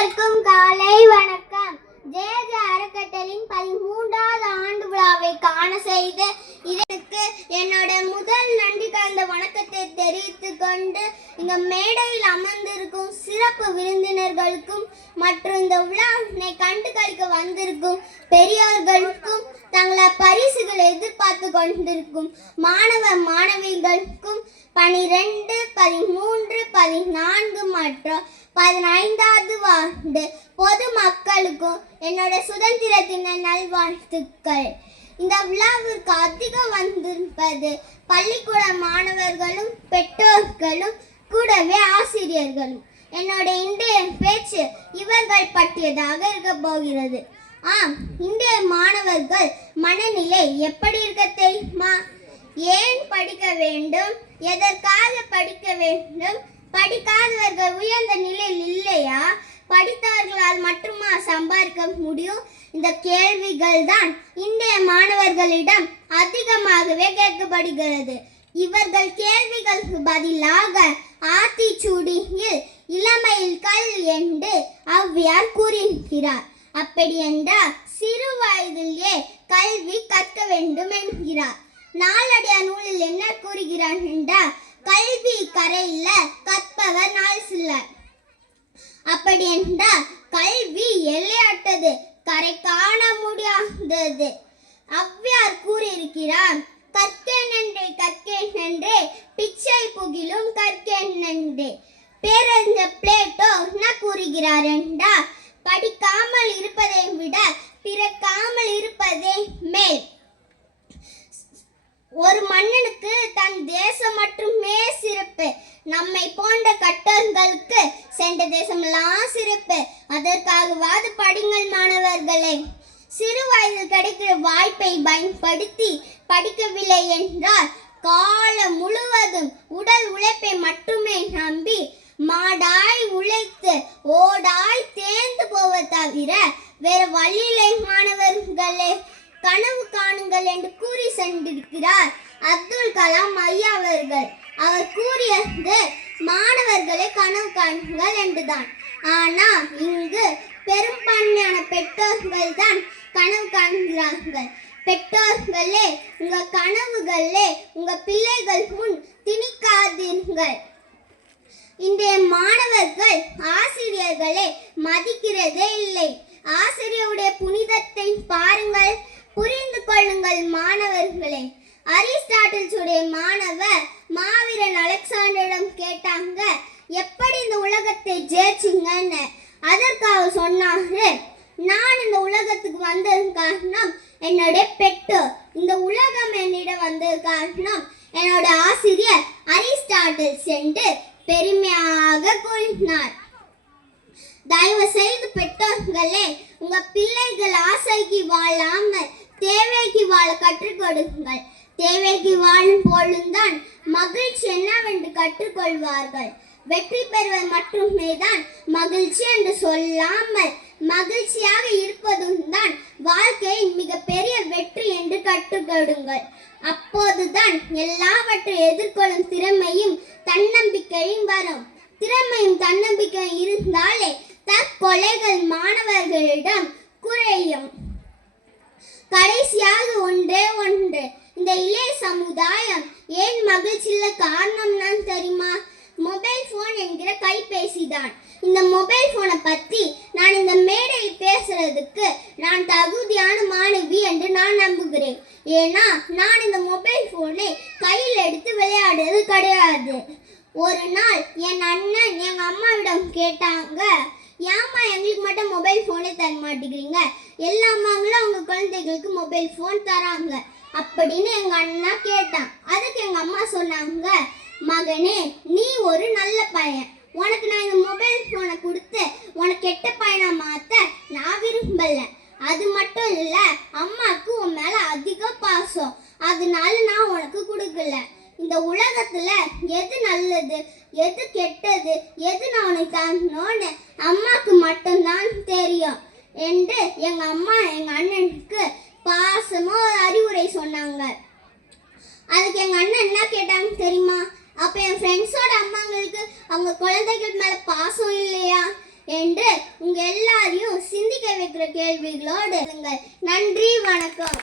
அனைவருக்கும் காலை வணக்கம். ஜே அறக்கட்டளின் 13வது ஆண்டு விழாவை காண செய்த இதற்கு என்னோட முதல் நன்றி கலந்த வணக்கத்தை தெரிவித்துக் கொண்டு இங்க மேடையில் அமர்ந்திருக்கும் சிறப்பு விருந்தினர்களுக்கும் மற்றும் இந்த விழாவினை கண்டு கழிக்க வந்திருக்கும் பெரியோர்களுக்கும் தங்களை பரிசுகளை எதிர்பார்த்து கொண்டிருக்கும் மாணவ மாணவிகளுக்கும் 12, 13, 14 மற்றும் 15வது ஆண்டு பொதுமக்களுக்கும் என்னோட சுதந்திர தின நல்வாழ்த்துக்கள். இந்த விழாவிற்கு அதிகம் வந்திருப்பது பள்ளிக்கூட மாணவர்களும் பெற்றோர்களும் கூடவே ஆசிரியர்களும். என்னோட இன்றைய பேச்சு இவர்கள் பற்றியதாக இருக்க போகிறது. இன்றைய மாணவர்கள் மனநிலை எப்படி இருக்க தெரியுமா? ஏன் படிக்க வேண்டும், எதற்காக படிக்க வேண்டும், படிக்காதவர்கள் உயர்ந்த நிலையில் இல்லையா, படித்தவர்களால் மட்டுமா சம்பாதிக்க முடியும்? இந்த கேள்விகள் தான் இன்றைய மாணவர்களிடம் அதிகமாகவே கேட்கப்படுகிறது. இவர்கள் கேள்விகளுக்கு பதிலாக ஆத்திச்சூடியில் இளமையில் கல் என்று ஔவையார் கூறியிருக்கிறார். அப்படி என்றால் சிறு வயதிலேயே கல்வி கற்க வேண்டும் என்கிறார். நாலடியார் நூலில் என்ன கூறுகிறார் என்றால், கல்வி கரையில கற்பவர் நாள் சிலர். அப்படி என்றால் கல்வி எல்லையற்றது, கரை காண முடியாதது. ஔவையார் கூறியிருக்கிறார், கற்கேன் என்றே பிச்சை புகிலும் கற்கேன் என்றே. பேரறிஞர் பிளேட்டோ என்ன கூறுகிறார் என்றால், படிக்காமல் இருப்பதை விட பிறக்காமல் இருப்பதே மேல். ஒரு மன்னனுக்கு தன் தேசம் மட்டுமே சிறப்பு, நம்மை போன்ற கட்டர்களுக்கு சென்ற தேசமெல்லாம் சிறப்பு. அதற்காகவாது படிங்கள் மாணவர்களே. சிறு வயதில் கிடைக்கிற வாய்ப்பை பயன்படுத்தி படிக்கவில்லை என்றால் காலம் முழுவதும் உடல் உழைப்பை மட்டுமே நம்பி மாடாய் உழைத்து ஓடாய் தேர்ந்து போவதை தவிர வேற வழியில்லை மாணவர்களே. கனவு காணுங்கள் என்று கூறி சென்றிருக்கிறார் அப்துல் கலாம் ஐயா அவர்கள். அவர் கூறியது மாணவர்களை கனவு காணுங்கள் என்றுதான். ஆனா இங்கு பெரும்பான்மையான பெற்றோர்கள் தான் கனவு காண்கிறார்கள். பெற்றோர்களே, உங்க கனவுகளே உங்க பிள்ளைகள் முன் திணிக்காதீர்கள். இன்றைய மாணவர்கள் ஆசிரியர்களை மதிக்கிறதே இல்லை. ஆசிரியருடைய புனிதத்தை பாருங்கள், புரிந்து கொள்ளுங்கள் மாணவர்களே. அரிஸ்டாட்டிலுடைய மாணவர் மாவீரன் அலெக்சாண்டரிடம் கேட்டாங்க, எப்படி இந்த உலகத்தை ஜெயிச்சிங்கன்னு. அதற்காக சொன்னாங்க, நான் இந்த உலகத்துக்கு வந்தது காரணம் என்னுடைய பெற்றோர், இந்த உலகம் என்னிடம் வந்தது காரணம் என்னோட ஆசிரியர் அரிஸ்டாட்டில் சென்று பெருமையாக கூறினார். தயவு செய்து பெற்றோர்களே, உங்க பிள்ளைகள் ஆசைக்கு வாழாமல் தேவைக்கு வாழ கற்றுக் கொடுங்கள். தேவைக்கு வாழும் பொழுதுதான் மகிழ்ச்சி என்னவென்று கற்றுக்கொள்வார்கள். வெற்றி பெறுவது மட்டுமே தான் மகிழ்ச்சி என்று சொல்லாமல் மகிழ்ச்சியாக இருப்பதும் தான் வாழ்க்கையின் மிகப்பெரிய வெற்றி என்று கற்றுக் கொடுங்கள். அப்போதுதான் எல்லாவற்றையும் எதிர்கொள்ளும் திறமையும் தன்னம்பிக்கையும் வரும். திறமையும் தன்னம்பிக்கையும் இருந்தாலே தற்கொலைகள் மாணவர்களிடம் குறையும். கடைசியாக ஒன்றே ஒன்று, இந்த இளைய சமுதாயம் ஏன் மகிழ்ச்சியில் காரணம் தான் தெரியுமா? மொபைல் போன் என்கிற கைபேசி தான். இந்த மொபைல் போனை பற்றி நான் இந்த மேடையில் பேசுறதுக்கு நான் தகுதியான மாணவி என்று நான் நம்புகிறேன். ஏன்னா நான் இந்த மொபைல் போனை கையில் எடுத்து விளையாடுறது கிடையாது. ஒரு நாள் என் அண்ணன் எங்க அம்மாவிடம் கேட்டாங்க, ஏம்மா எங்களுக்கு மட்டும் மொபைல் போனே தர மாட்டேங்கிறீங்க, எல்லா அம்மாங்களும் அவங்க குழந்தைகளுக்கு மொபைல் போன் தராங்க அப்படின்னு எங்க அண்ணா கேட்டான். அதுக்கு எங்க அம்மா சொன்னாங்க, மகனே நீ ஒரு நல்ல பையன், உனக்கு நான் இந்த மொபைல் போனை கொடுத்து உனக்கு கெட்ட பையனா மாத்த நான் விரும்பல. அது மட்டும் இல்ல, அம்மாவுக்கு உன் மேல அதிக பாசம், அதனால நான் உனக்கு கொடுக்கல. இந்த உலகத்துல எது நல்லது எது கெட்டது எது நான் உனக்கு தரணும்னு அம்மாக்கு மட்டும்தான் தெரியும் என்று எங்க அம்மா எங்க அண்ணனுக்கு பாசமா அறிவுரை சொன்னாங்க. அதுக்கு எங்க அண்ணன் என்ன கேட்டாங்க தெரியுமா? அப்ப என் ஃப்ரெண்ட்ஸோட அம்மாங்களுக்கு அவங்க குழந்தைகள் மேல பாசம் இல்லையா என்று உங்க நன்றி, வணக்கம்.